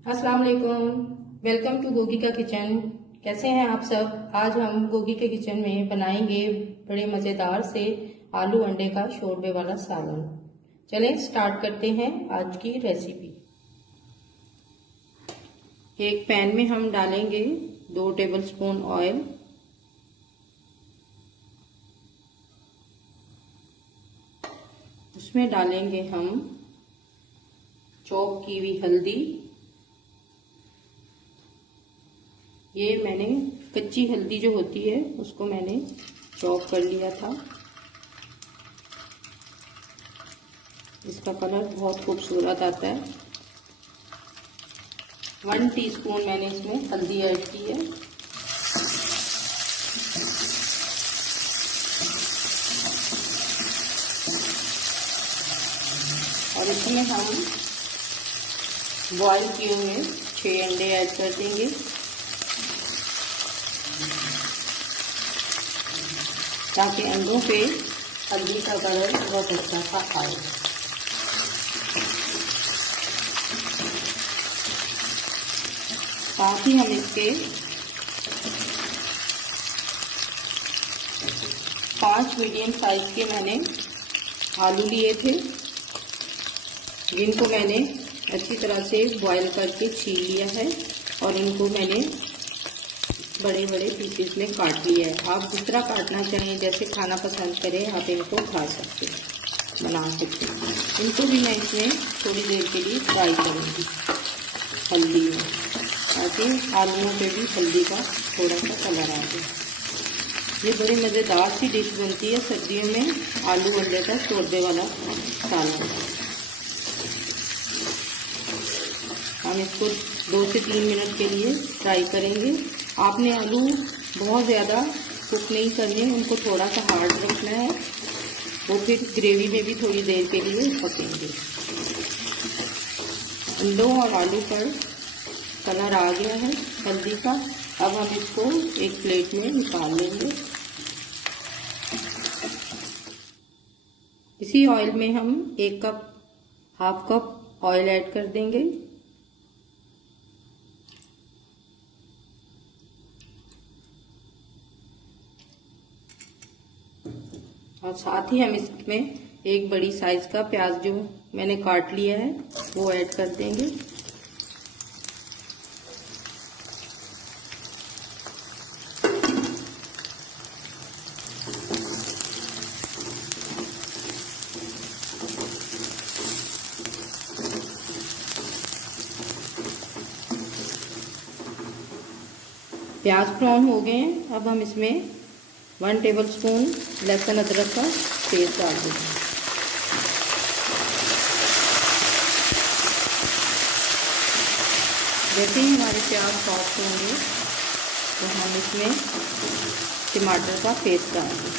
अस्सलाम वालेकुम। Welcome to Gogi का किचन। कैसे हैं आप सब। आज हम गोगी के किचन में बनाएंगे बड़े मज़ेदार से आलू अंडे का शोरबे वाला सालन। चलें स्टार्ट करते हैं आज की रेसिपी। एक पैन में हम डालेंगे 2 टेबलस्पून ऑयल। उसमें डालेंगे हम चॉप की हुई हल्दी। ये मैंने कच्ची हल्दी जो होती है उसको मैंने चॉप कर लिया था। इसका कलर बहुत खूबसूरत आता है। 1 टीस्पून मैंने इसमें हल्दी ऐड की है। और इसमें हम बॉईल किए हुए 6 अंडे ऐड कर देंगे। ताकि अंडों पे हल्दी का कलर बहुत अच्छा सा आए। साथ ही हम इसके 5 मीडियम साइज के मैंने आलू लिए थे, जिनको मैंने अच्छी तरह से बॉईल करके छील लिया है और इनको मैंने बड़े बड़े पीसेस में काट लिया है। आप जिस तरह काटना चाहें, जैसे खाना पसंद करें, आप इनको खा सकते हैं, बना सकते हैं। इनको भी मैं इसमें थोड़ी देर के लिए फ्राई करूँगी हल्दी में, ताकि आलूओं पे भी हल्दी का थोड़ा सा कलर आ जाए। ये बड़ी मज़ेदार सी डिश बनती है सर्दियों में, आलू अंडे का शोरबे वाला सालन। हम इसको 2 से 3 मिनट के लिए फ्राई करेंगे। आपने आलू बहुत ज़्यादा कुक नहीं करने, उनको थोड़ा सा हार्ड रखना है, वो फिर ग्रेवी में भी थोड़ी देर के लिए पकेंगे। अंडों और आलू पर कलर आ गया है हल्दी का। अब हम इसको एक प्लेट में निकाल लेंगे। इसी ऑयल में हम 1 कप ऑयल ऐड कर देंगे। और साथ ही हम इसमें 1 बड़ी साइज का प्याज जो मैंने काट लिया है वो ऐड कर देंगे। प्याज ब्राउन हो गए हैं। अब हम इसमें 1 टेबलस्पून लहसुन अदरक का पेस्ट डाल देंगे। जैसे ही हमारे प्याज सॉफ्ट होंगे तो हम इसमें टमाटर का पेस्ट डाल देंगे।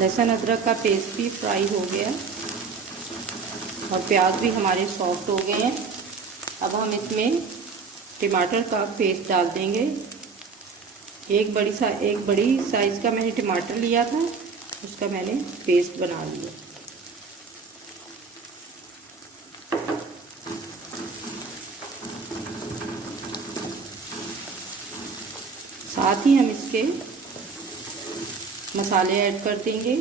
लहसुन अदरक का पेस्ट भी फ्राई हो गया और प्याज भी हमारे सॉफ्ट हो गए हैं। अब हम इसमें टमाटर का पेस्ट डाल देंगे। एक बड़ी साइज़ का मैंने टमाटर लिया था, उसका मैंने पेस्ट बना लिया। साथ ही हम इसके मसाले ऐड कर देंगे।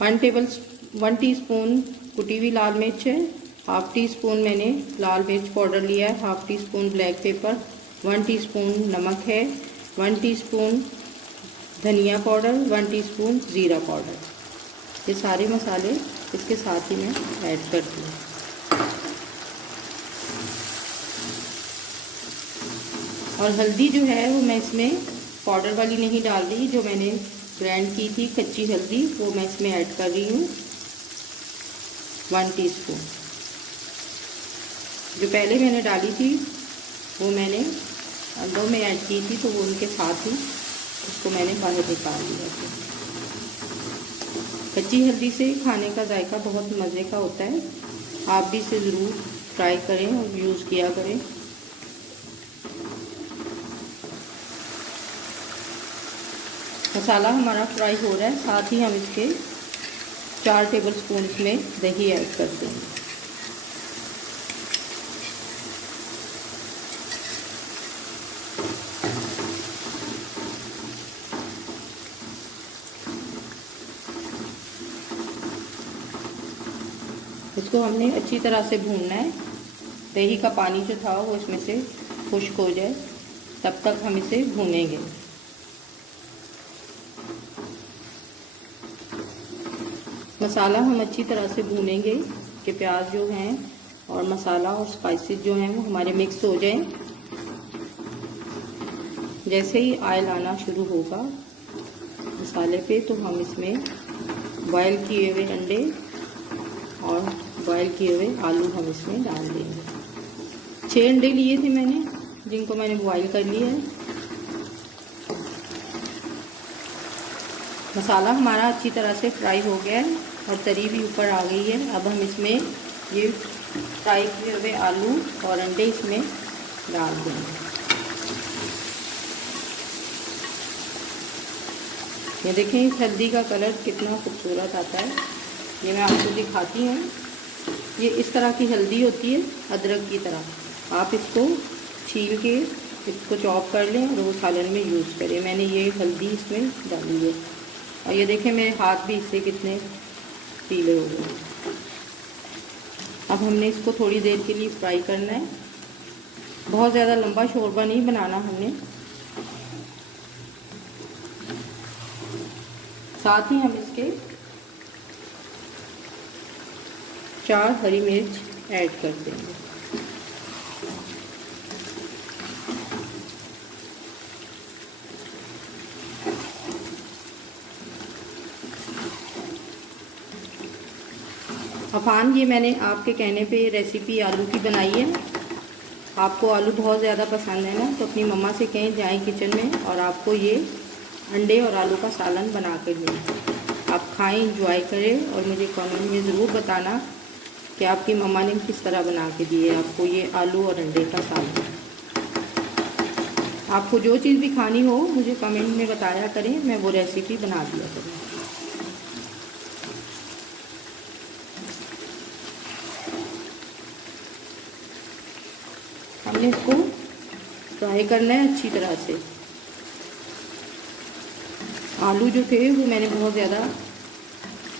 1 टीस्पून कुटी हुई लाल मिर्च है, 1/2 टीस्पून मैंने लाल मिर्च पाउडर लिया है, 1/2 टीस्पून ब्लैक पेपर, 1 टीस्पून नमक है, 1 टीस्पून धनिया पाउडर, 1 टीस्पून ज़ीरा पाउडर। ये सारे मसाले इसके साथ ही मैं ऐड कर दूँ। और हल्दी जो है वो मैं इसमें पाउडर वाली नहीं डाल रही, जो मैंने ग्राइंड की थी कच्ची हल्दी वो मैं इसमें ऐड कर रही हूँ 1 टीस्पून। जो पहले मैंने डाली थी वो मैंने अंडों में ऐड की थी, तो वो उनके साथ ही उसको मैंने बाहर निकाल लिया था। कच्ची हल्दी से खाने का जायका बहुत मज़े का होता है। आप भी इसे ज़रूर ट्राई करें और यूज़ किया करें। मसाला हमारा फ्राई हो रहा है, साथ ही हम इसके 4 टेबलस्पून में दही ऐड कर देंगे। इसको हमने अच्छी तरह से भूनना है। दही का पानी जो था वो इसमें से खुश्क हो जाए, तब तक हम इसे भूनेंगे। मसाला हम अच्छी तरह से भूनेंगे कि प्याज जो हैं और मसाला और स्पाइसेस जो हैं वो हमारे मिक्स हो जाएं। जैसे ही ऑयल आना शुरू होगा मसाले पे, तो हम इसमें बॉयल किए हुए अंडे और बॉयल किए हुए आलू हम इसमें डाल देंगे। 6 अंडे लिए थे मैंने, जिनको मैंने बॉयल कर लिया है। मसाला हमारा अच्छी तरह से फ्राई हो गया है और तरी भी ऊपर आ गई है। अब हम इसमें ये फ्राई किए हुए आलू और अंडे इसमें डाल देंगे। ये देखें इस हल्दी का कलर कितना खूबसूरत आता है। ये मैं आपको दिखाती हूँ। ये इस तरह की हल्दी होती है, अदरक की तरह। आप इसको छील के इसको चॉप कर लें और वो सालन में यूज़ करें। मैंने ये हल्दी इसमें डाली है और ये देखें मेरे हाथ भी इससे कितने पीले हो गए। अब हमने इसको थोड़ी देर के लिए फ्राई करना है। बहुत ज़्यादा लंबा शोरबा नहीं बनाना हमने। साथ ही हम इसके 4 हरी मिर्च ऐड कर देंगे। अफान, ये मैंने आपके कहने पे रेसिपी आलू की बनाई है। आपको आलू बहुत ज़्यादा पसंद है ना, तो अपनी मम्मा से कहें जाएं किचन में और आपको ये अंडे और आलू का सालन बना कर दें। आप खाएं, इंजॉय करें और मुझे कमेंट में ज़रूर बताना कि आपकी मम्मा ने किस तरह बना के दिए आपको ये आलू और अंडे का सालन। आपको जो चीज़ भी खानी हो मुझे कमेंट में बताया करें, मैं वो रेसिपी बना दिया करूँ। हमने इसको फ्राई करना है अच्छी तरह से। आलू जो थे वो मैंने बहुत ज़्यादा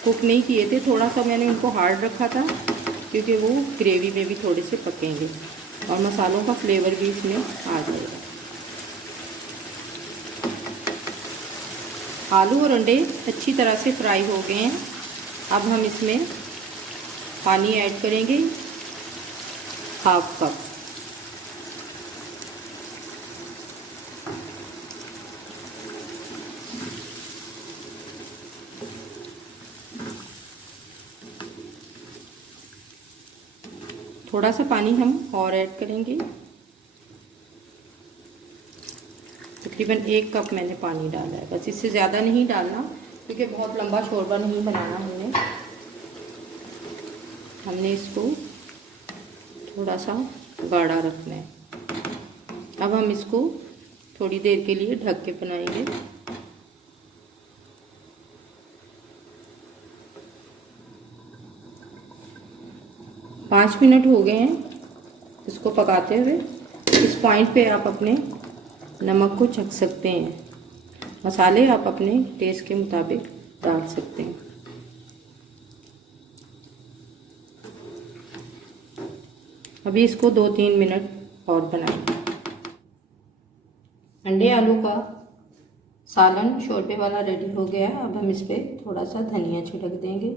कुक नहीं किए थे, थोड़ा सा मैंने उनको हार्ड रखा था क्योंकि वो ग्रेवी में भी थोड़े से पकेंगे और मसालों का फ्लेवर भी इसमें आ जाएगा। आलू और अंडे अच्छी तरह से फ्राई हो गए हैं। अब हम इसमें पानी ऐड करेंगे, 1/2 कप। थोड़ा सा पानी हम और ऐड करेंगे। तकरीबन 1 कप मैंने पानी डाला है, बस इससे ज़्यादा नहीं डालना क्योंकि बहुत लंबा शोरबा नहीं बनाना हमने इसको थोड़ा सा गाढ़ा रखना है। अब हम इसको थोड़ी देर के लिए ढक के बनाएंगे। 5 मिनट हो गए हैं इसको पकाते हुए। इस पॉइंट पे आप अपने नमक को चख सकते हैं। मसाले आप अपने टेस्ट के मुताबिक डाल सकते हैं। अभी इसको 2-3 मिनट और बनाएंगे। अंडे आलू का सालन शोरबे वाला रेडी हो गया है। अब हम इस पर थोड़ा सा धनिया छिड़क देंगे।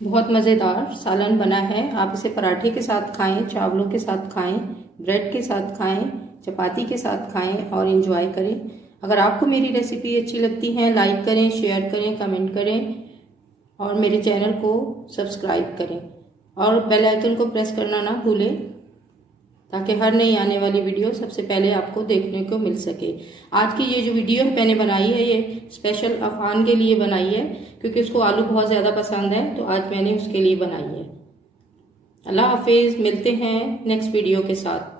बहुत मज़ेदार सालन बना है। आप इसे पराठे के साथ खाएं, चावलों के साथ खाएं, ब्रेड के साथ खाएं, चपाती के साथ खाएं और एंजॉय करें। अगर आपको मेरी रेसिपी अच्छी लगती है लाइक करें, शेयर करें, कमेंट करें और मेरे चैनल को सब्सक्राइब करें और बेल आइकन को प्रेस करना ना भूलें ताकि हर नई आने वाली वीडियो सबसे पहले आपको देखने को मिल सके। आज की ये जो वीडियो मैंने बनाई है ये स्पेशल अफान के लिए बनाई है, क्योंकि उसको आलू बहुत ज़्यादा पसंद है, तो आज मैंने उसके लिए बनाई है। अल्लाह हाफिज़, मिलते हैं नेक्स्ट वीडियो के साथ।